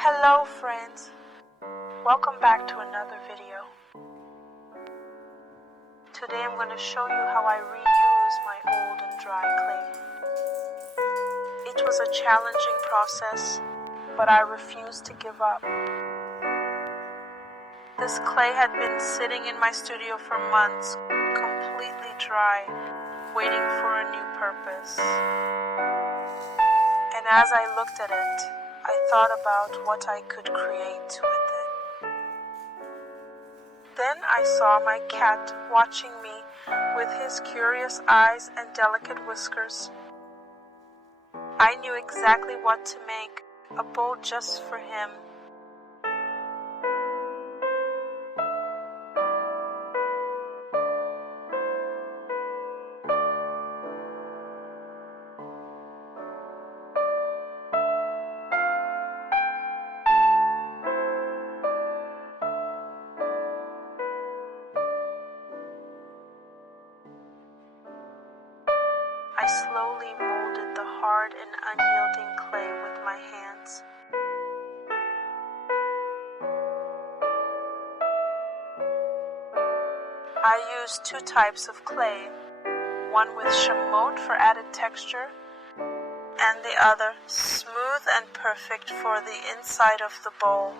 Hello friends, welcome back to another video. Today I'm going to show you how I reuse my old and dry clay. It was a challenging process, but I refused to give up. This clay had been sitting in my studio for months, completely dry, waiting for a new purpose. And as I looked at it, I thought about what I could create with it. Then I saw my cat watching me with his curious eyes and delicate whiskers. I knew exactly what to make, a bowl just for him. I slowly molded the hard and unyielding clay with my hands. I used two types of clay, one with chamotte for added texture, and the other smooth and perfect for the inside of the bowl,